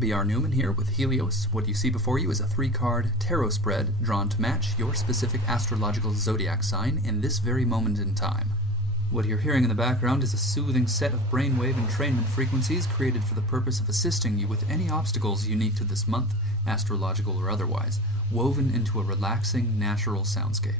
B.R. Newman here with Helios. What you see before you is a 3-card tarot spread drawn to match your specific astrological zodiac sign in this very moment in time. What you're hearing in the background is a soothing set of brainwave entrainment frequencies created for the purpose of assisting you with any obstacles unique to this month, astrological or otherwise, woven into a relaxing, natural soundscape.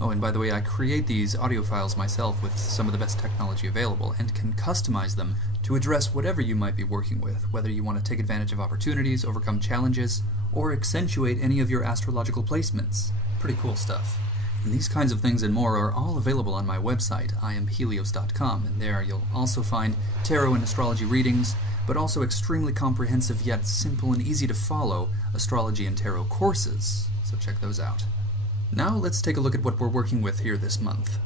Oh, and by the way, I create these audio files myself with some of the best technology available and can customize them to address whatever you might be working with, whether you want to take advantage of opportunities, overcome challenges, or accentuate any of your astrological placements. Pretty cool stuff. And these kinds of things and more are all available on my website, IamHelios.com, and there you'll also find tarot and astrology readings, but also extremely comprehensive yet simple and easy to follow astrology and tarot courses, so check those out. Now let's take a look at what we're working with here this month.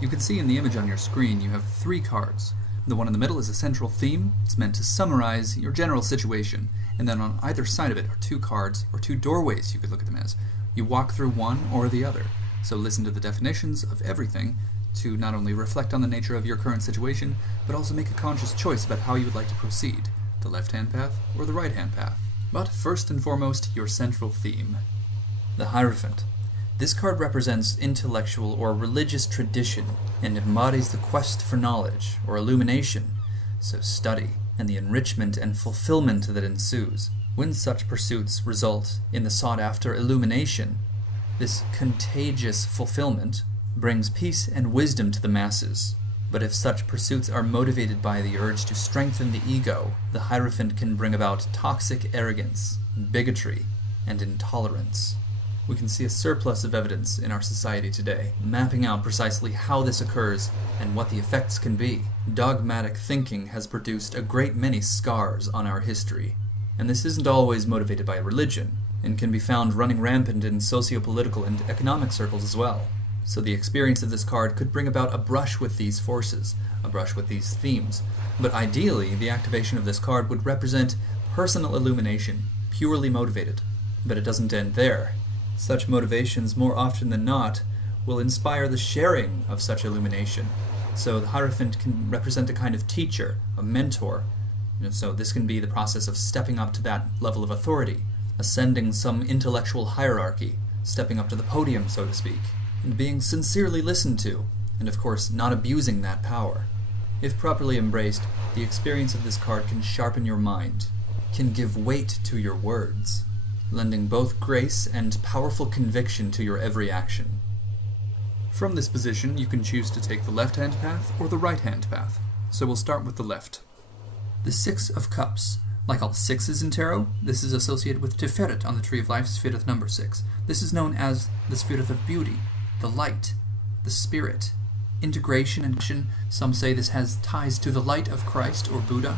You can see in the image on your screen you have 3 cards. The one in the middle is a central theme. It's meant to summarize your general situation, and then on either side of it are 2 cards, or 2 doorways you could look at them as. You walk through one or the other, so listen to the definitions of everything to not only reflect on the nature of your current situation, but also make a conscious choice about how you would like to proceed, the left-hand path or the right-hand path. But first and foremost, your central theme. The Hierophant. This card represents intellectual or religious tradition and embodies the quest for knowledge or illumination, so study, and the enrichment and fulfillment that ensues. When such pursuits result in the sought-after illumination, this contagious fulfillment brings peace and wisdom to the masses. But if such pursuits are motivated by the urge to strengthen the ego, the Hierophant can bring about toxic arrogance, bigotry, and intolerance. We can see a surplus of evidence in our society today, mapping out precisely how this occurs and what the effects can be. Dogmatic thinking has produced a great many scars on our history, and this isn't always motivated by religion, and can be found running rampant in socio-political and economic circles as well. So the experience of this card could bring about a brush with these forces, a brush with these themes, but ideally the activation of this card would represent personal illumination, purely motivated. But it doesn't end there. Such motivations, more often than not, will inspire the sharing of such illumination. So the Hierophant can represent a kind of teacher, a mentor. So this can be the process of stepping up to that level of authority, ascending some intellectual hierarchy, stepping up to the podium, so to speak, and being sincerely listened to, and of course not abusing that power. If properly embraced, the experience of this card can sharpen your mind, can give weight to your words, lending both grace and powerful conviction to your every action. From this position, you can choose to take the left-hand path or the right-hand path. So we'll start with the left. The 6 of Cups. Like all 6s in tarot, this is associated with Tiferet on the Tree of Life, Sphirith number 6. This is known as the Sphirith of Beauty, the light, the spirit, integration and action. Some say this has ties to the light of Christ or Buddha,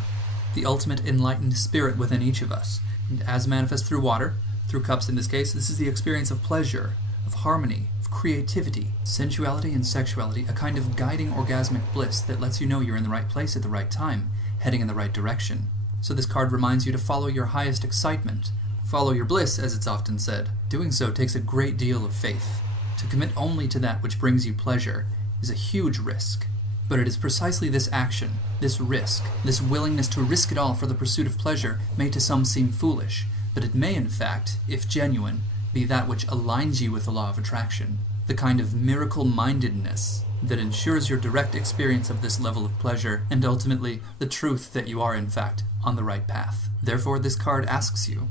the ultimate enlightened spirit within each of us. And as manifest through water, through cups in this case, this is the experience of pleasure, of harmony, of creativity, sensuality and sexuality, a kind of guiding orgasmic bliss that lets you know you're in the right place at the right time, heading in the right direction. So this card reminds you to follow your highest excitement, follow your bliss, as it's often said. Doing so takes a great deal of faith. To commit only to that which brings you pleasure is a huge risk. But it is precisely this action, this risk, this willingness to risk it all for the pursuit of pleasure may to some seem foolish, but it may in fact, if genuine, be that which aligns you with the law of attraction, the kind of miracle-mindedness that ensures your direct experience of this level of pleasure, and ultimately the truth that you are in fact on the right path. Therefore this card asks you,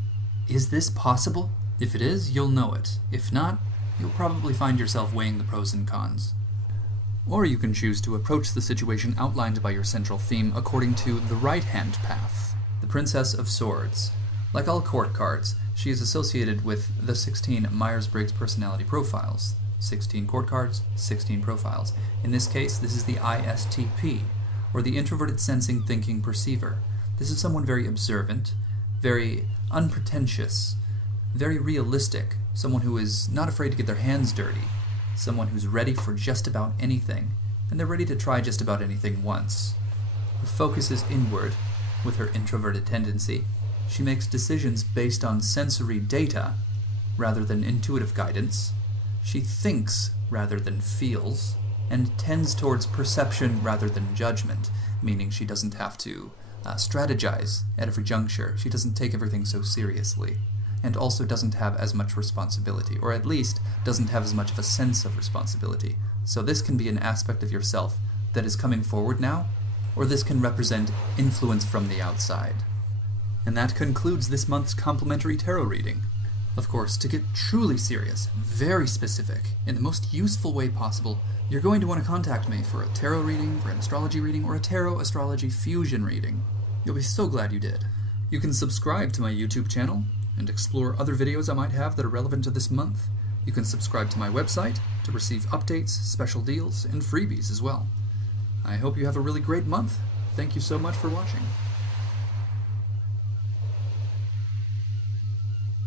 is this possible? If it is, you'll know it. If not, you'll probably find yourself weighing the pros and cons. Or you can choose to approach the situation outlined by your central theme according to the right-hand path, the Princess of Swords. Like all court cards, she is associated with the 16 Myers-Briggs personality profiles. 16 court cards, 16 profiles. In this case, this is the ISTP, or the Introverted Sensing Thinking Perceiver. This is someone very observant, very unpretentious, very realistic, someone who is not afraid to get their hands dirty, someone who's ready for just about anything, and they're ready to try just about anything once. Her focus is inward, with her introverted tendency. She makes decisions based on sensory data, rather than intuitive guidance. She thinks rather than feels, and tends towards perception rather than judgment, meaning she doesn't have to strategize at every juncture. She doesn't take everything so seriously, and also doesn't have as much responsibility, or at least doesn't have as much of a sense of responsibility. So this can be an aspect of yourself that is coming forward now, or this can represent influence from the outside. And that concludes this month's complimentary tarot reading. Of course, to get truly serious, very specific, in the most useful way possible, you're going to want to contact me for a tarot reading, for an astrology reading, or a tarot-astrology fusion reading. You'll be so glad you did. You can subscribe to my YouTube channel and explore other videos I might have that are relevant to this month. You can subscribe to my website to receive updates, special deals, and freebies as well. I hope you have a really great month. Thank you so much for watching.